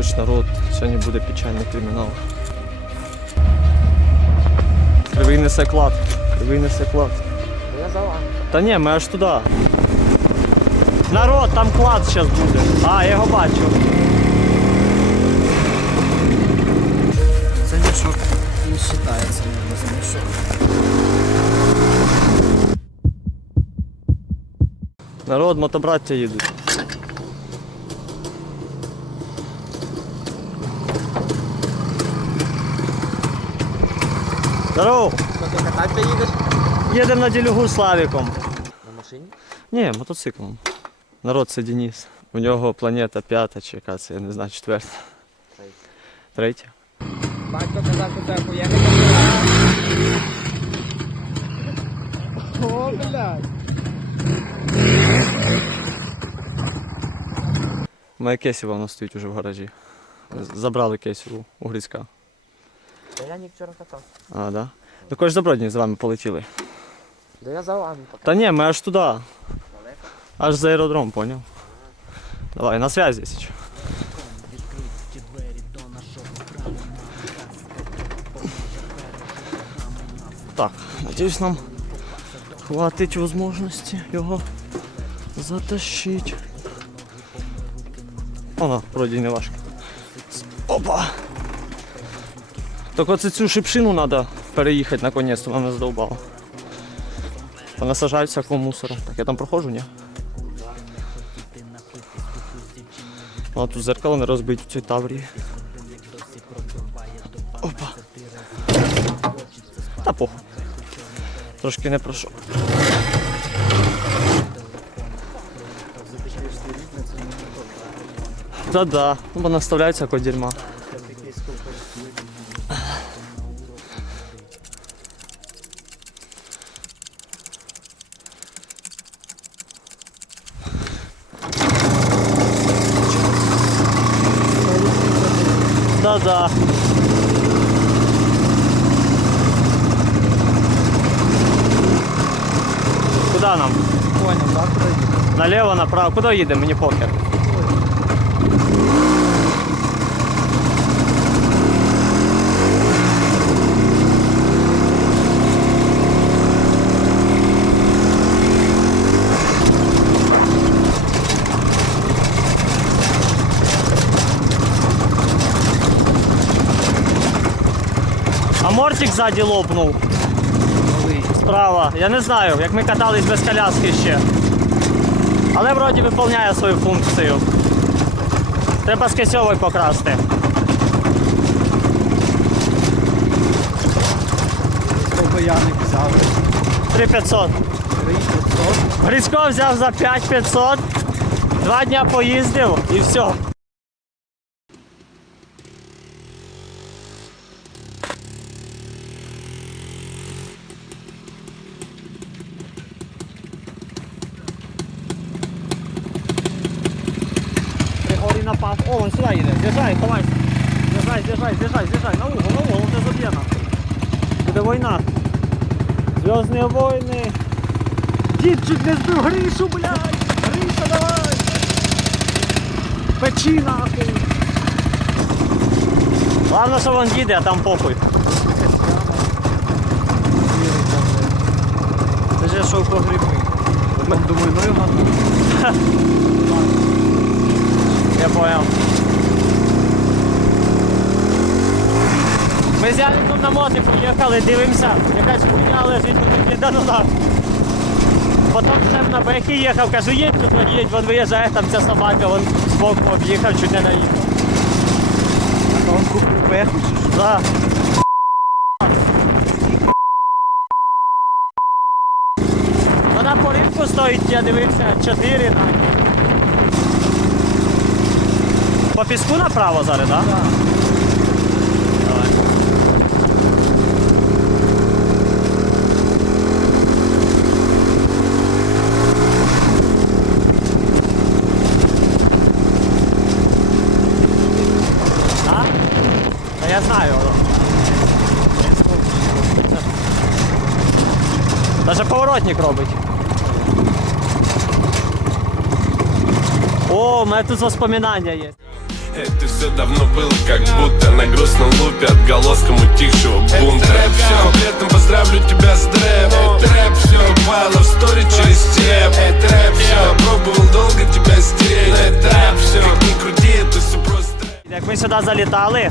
Коротше, народ, сьогодні буде печальний кримінал. Кривий несе клад. Кривий несе клад. Я за вами. Та ні, ми аж туди. Народ, там клад зараз буде. А, я його бачу. Це мішок не вважається, не мішок. Народ, мотобраття їдуть. Здорово! Їдемо на ділюгу з Славіком. На машині? Ні, мотоциклом. Народ, це Денис. У нього планета п'ята чи яка це, я не знаю, четверта. Третя. Батько казав, що тебе поїхати. О, блядь. Моя Кесіва вона стоїть уже в гаражі. Забрали Кесіву у Грицька. Та я ні вчора катав. А, да? Ну кож добродні з вами полетіли. Да я за вами пока. Та ні, ми аж туди. Далеко? Аж за аеродром, понял? Давай, на связи сейчас. Так, надеюсь, нам хватить возможности його затащить. Оно, вроде не важко. Опа! Так оце цю шипшину треба переїхати наконець-то, вона задовбала. Понасажають всякого мусору. Так я там проходжу, ні? А тут зеркало не розбить в цій таврії. Опа. Та похуй. Трошки не пройшов. Та-да, бо наставляють всякого дерьма. Да-да. Куда нам? Понял, так, куди їдеш? Налево, направо. Куди їдемо? Мені похер. Мортик ззаді лопнув. Справа. Я не знаю, як ми катались без коляски ще. Але вроді виконує свою функцію. Треба з кисьовою покрасти. Сколько Яник взяв? 3500. 3500. Грицько взяв за 5500. Два дня поїздив і все. Григорій напав. О, вон сюди їде. З'їжджай, ховайся. З'їжджай, з'їжджай, з'їжджай, з'їжджай. На угол, на угол, не заб'є нас. Буде війна. Зв'язні війни. Дід чуть не збив Гришу, блядь! Гриша, давай! Печі нахуй! Главное, що він їде, а там похуй. Це ж я шов по гриби. Думаю, ну його. Я понял. Ми з Яником на мотику їхали, дивимося, якась хуйня лежить, ми такі, да ну. Потім ще на бехі їхав, кажу, їдь тут, їдь, вон виїжджає, там ця собака, вон збоку об'їхав, чуть не наїхав. А он купив пеху чи що? Да. Вона по ринку стоїть, я дивився, 4 на. По піску направо зараз, так? Да? Давай. Я знаю. Даже поворотник робить. О, у мене тут воспоминання є. Это все давно было, как будто на грустном лупе Отголоском утихшего бунта Куплетом поздравлю тебя с дрэп Трэп все упало в стори через степ Трэп все Пробовал долго тебя стереть Трэп все Как ни крути, это все просто Як ми сюди залітали.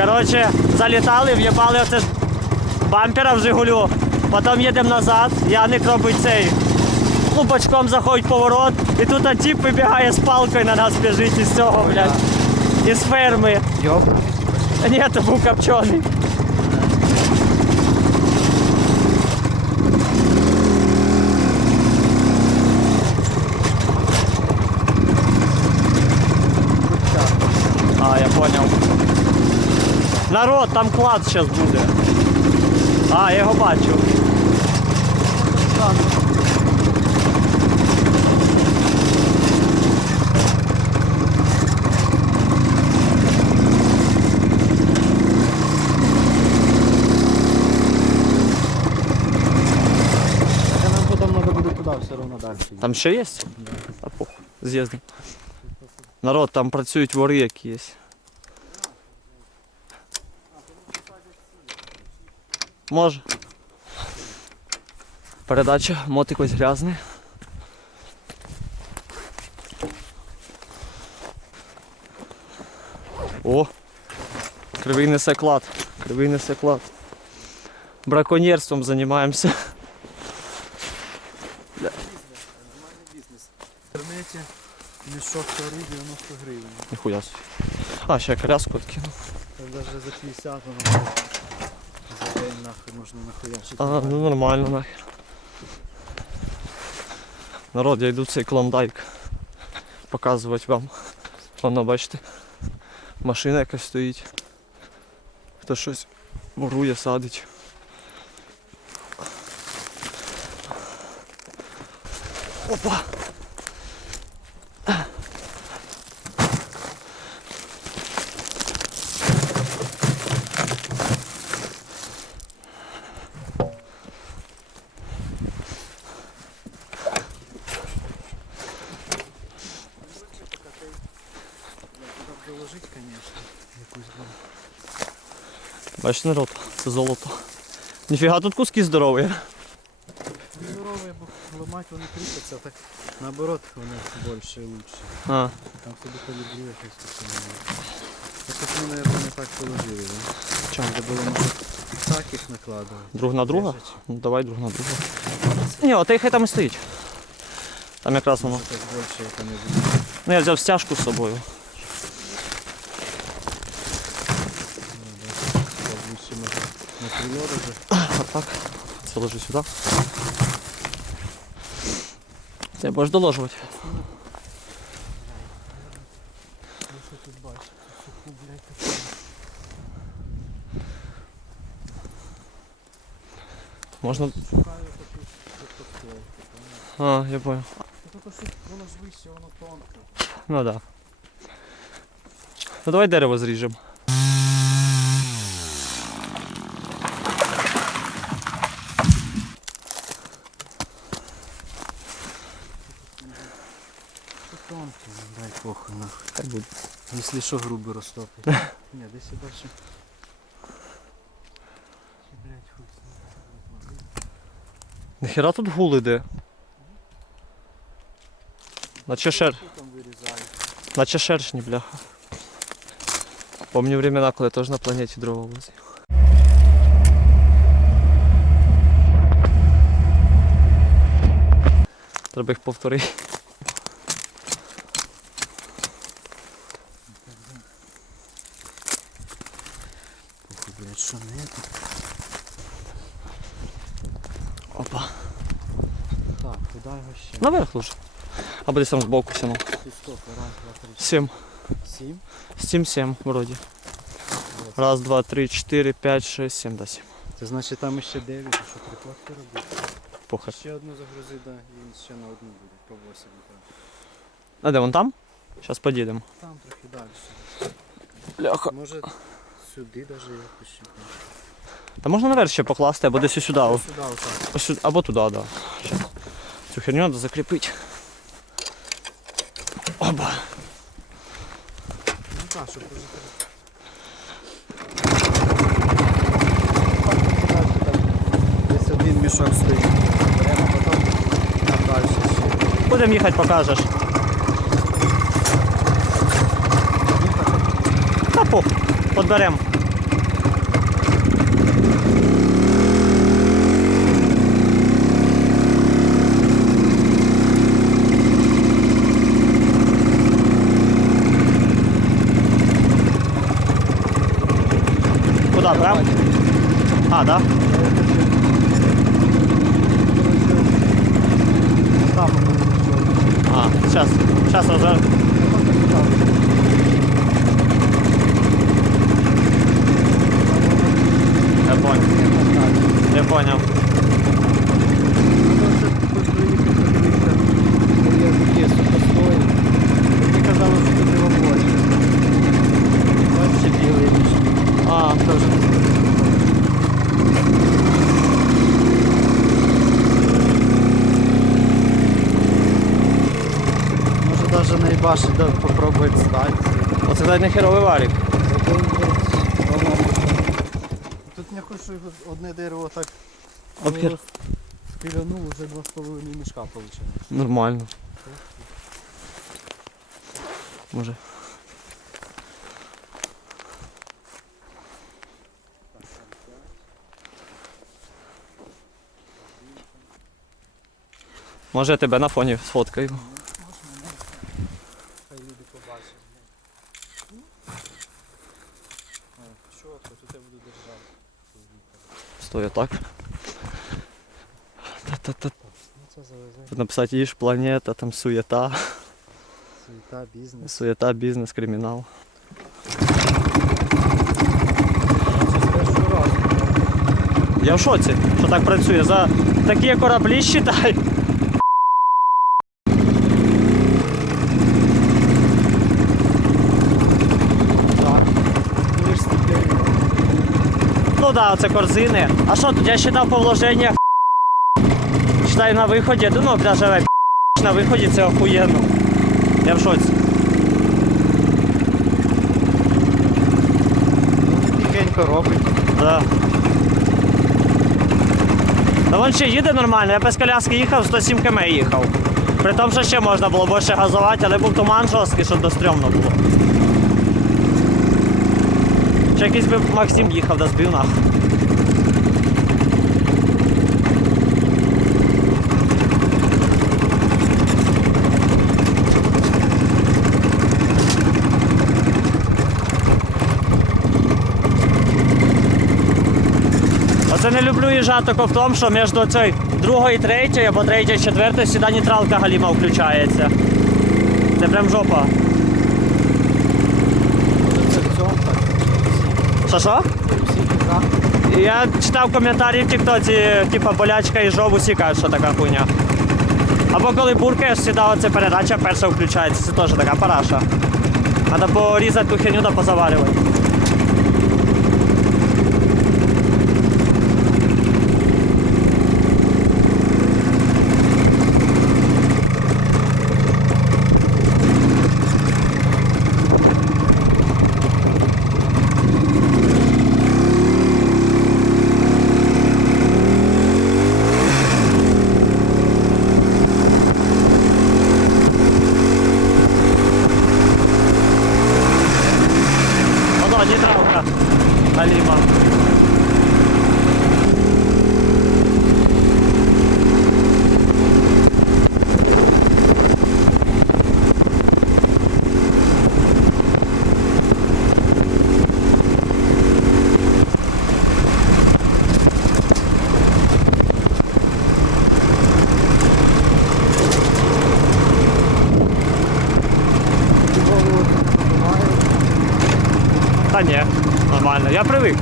Коротше, залітали, в'їбали оце ж бампера в Жигулю. Потім їдемо назад, Яник робить цей. Ну, бочком заходить поворот, і тут тип вибігає з палкою на нас біжить із цього, блядь. Із ферми. Йоп. Ні, це був копчений. А, я понял. Народ, там клад зараз буде. А, я його бачу. Там ще є? Похуй. Народ, там працюють вори якісь. Може. Передача, мотик ось грязний. О! Кривий несе клад. Кривий несе клад. Браконьєрством займаємося. Інтернеті мішок риби 90 гривень. Ніхуя собі. А, ще коляску відкинув. Там навіть за 50 воно нахуй можна нахуячити. А, ну нормально нахер. Народ, я йду в цей клондайк показувати вам. Воно, бачите, машина якась стоїть. Хто щось мурує, садить. Опа! Бачите, народ, це золото. Ніфіга тут куски здорові. Здоровий, бо ламати вони кріпляться, так наоборот вони більше і лучше. А, Там собі калібрує щось таке. Так от ми, мабуть, не так положили, да? чому? Треба було може так їх накладувати. Друг на друга? Ну давай друг на друга. Ні, а отей хай там і стоїть. Там якраз воно. Так більше яка не буде. Ну я взяв стяжку з собою. Так більше може на природу вже. А так. Це ложи сюди. Це будеш доложувати. Що тут бачиш? Суху, блядь, таку. Можна. Шукаю таку підпостойку. А, я понял. Ну да. Ну давай дерево зріжемо. Тут тонке, ну, дай похуй нахуй. Хай буде. Якщо що грубо розтопить. Ні, десь і. Нахера тут гул іде? Наче шер. Наче шершні, бляха. Помню времена, коли я теж на планеті дрова возив. Треба їх повторити. Похуй, блядь, що не это? Опа. Так, куди його Наверх. Або десь там збоку сіно. Сім. сім. Сім, сім, вроді. Раз, два, три, чотири, п'ять, шесть, сім, да сім. Це значить там ще дев'ять, що прикладки робити? Похер. Ще одну загрузи, да, і ще на одну буде, по 8 так. А де вон там? Зараз поїдемо. Там трохи далі. Бляха. Може сюди даже якось ще. Та можна наверх ще покласти, або десь сюди. Сюди отак. Або туди, да. Щас. Цю херню треба закріпити. Оба. А, що прожити. Десь один мішок стоїть. Беремо потім там далі ще. Будемо їхати, покажеш. Та пух, подберемо. Прям? А, да? Там. А, сейчас, сейчас уже. Я понял, я понял. Мені казали, що тут його більше. Бачите, білий мішок. А, Теж не спрацював. Може навіть не їбашить, да, попробувати стати. оце навіть не херовий варік. Тут не хочу одне дерево так Обхер. спілянув, половиною мішка вийшло. Нормально. Може. Може я тебе на фоні сфоткаю. Хай люди побачать. Чітко, тут я буду держати. Стою так. Та-та-та. Ну це завезе. Тут написати їж планета, там суєта. Суєта, бізнес. Суєта, бізнес, кримінал. Це з першого разу. Я в шоці, що так працює. За такі кораблі считай. Так. Ну, ж стільки. Ну да, це корзини. А що тут? Я считав по вложеннях. Считай на виході. Ну бля, живе на виході це охуєнно. Я в шоці. Тихенько робить. Да. Та вон ще їде нормально, я без коляски їхав, 107 км їхав. При тому, що ще можна було більше газувати, але був туман жорсткий, що дострьомно було. Ще якийсь би Максим їхав, да збив нахуй. Не люблю їжджати в тому, що між цією другою і третьою або третьою і четвертою сюди нейтралка галіма включається. Це прям жопа. Що що? Я читав коментарі в Тіктоці, типа болячка і жов усі кажуть, що така хуйня. Або коли буркаєш, сюди оце передача перша включається, це теж така параша. Треба порізати ту херню та позаварювати. Воно, нейтралка. Галіма. Голову тримає. Та ні, нормально, я привик.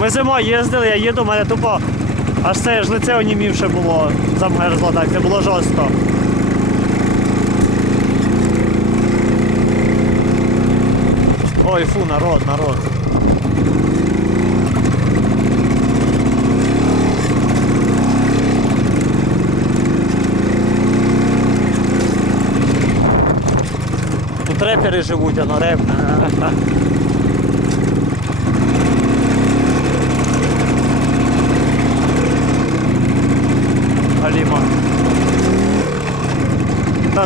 Ми зимою їздили, я їду, у мене тупо аж це ж лице онімівше було, замерзло так, це було жорстко. Ой, фу, народ, народ. Тут репери живуть, а на реп.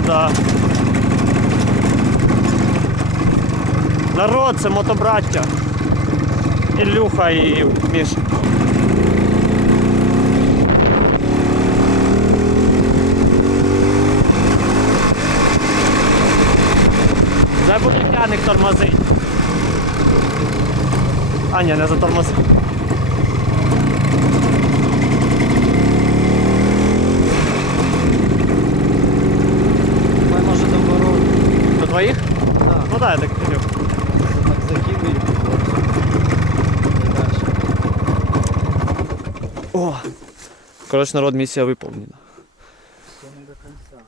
Та-да. Народ, це мотобраття. Ілюха і Міша. Дай буде п'яник тормозить. А, ні, не затормозив. Давай може до ворот. До твоїх? Так, Ну да, я так хотів. так закидуй. О! Коротше, народ, місія виповнена. Це не до кінця.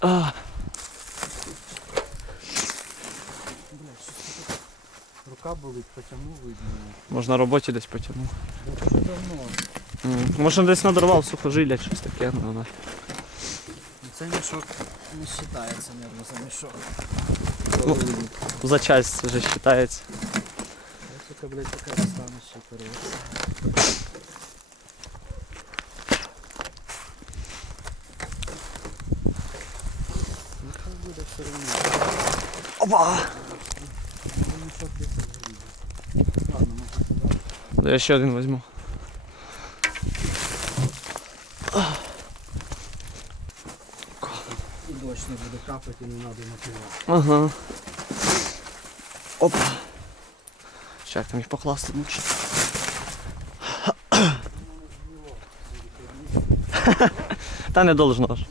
А, це? Рука болить, потягнув видно. можна на роботі десь потягнути. Бо Вже давно. М, Може десь надорвав сухожилля, щось таке, ну, ну. Ну, Цей мішок не вважається, мабуть, за мішок. Ну. За часть вже вважається. Ось така, блядь, така стане ще коротше. Ну хай буде все одно. Опа! Ну, мішок десь згоріде. Ладно, може сюди. Я ще один візьму. І дощ не буде капати, не треба накривати. Ага. Опа. Ще там їх покласти лучше. Та не должно ж.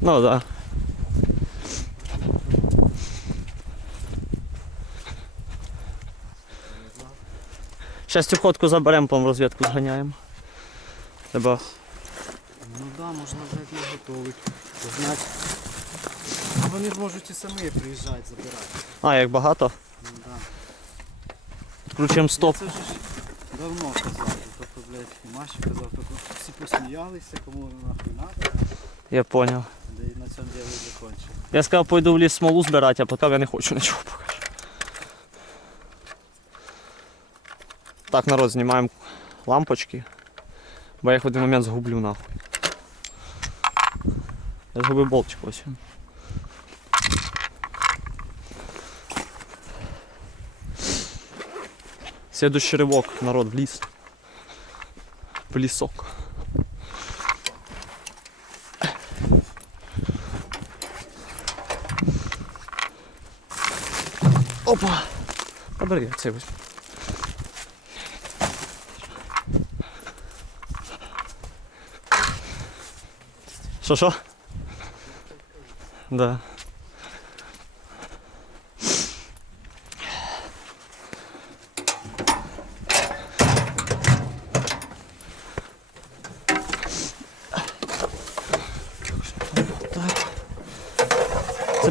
Ну да. Щас цю ходку заберемо, по розвідку зганяємо. Треба. Ну да, можна. Знати. А вони ж можуть і самі приїжджати, забирати. А, як багато. Ну да. Включимо стоп. Це вже ж давно казав, тобто, блядь, і Маші казав, тобто всі посміялися, кому воно нахуй надо, Я понял. де і на цьому ділі закончив. Я сказав, пойду в ліс смолу збирати, а потім я не хочу нічого поки. що. Так, народ, знімаємо лампочки, бо я їх в один момент згублю нахуй. Я згубив болтик ось. він. Следующий ривок, народ, в ліс. В лісок. Опа! А бери, я цей візьму. Що що? Да.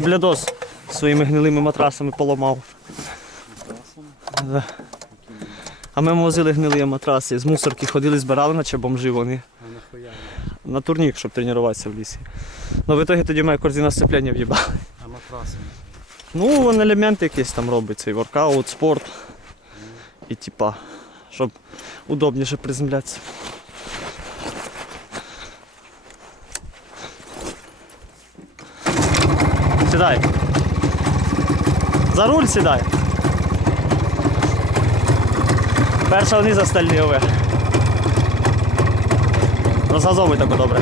Блядос своїми гнилими матрасами поламав. Да. А ми возили гнилі матраси. З мусорки ходили, збирали, наче бомжи вони. На турнік, щоб тренуватися в лісі. Ну в итоге тоді моя корзина сцеплення в'їбала. А матрасом? Ну, вон елементи якісь там робить, цей воркаут, спорт. І типа, щоб удобніше приземлятися. Сідай. За руль сідай. Перша вниз, остальні вверх. Розгазовуй тако добре.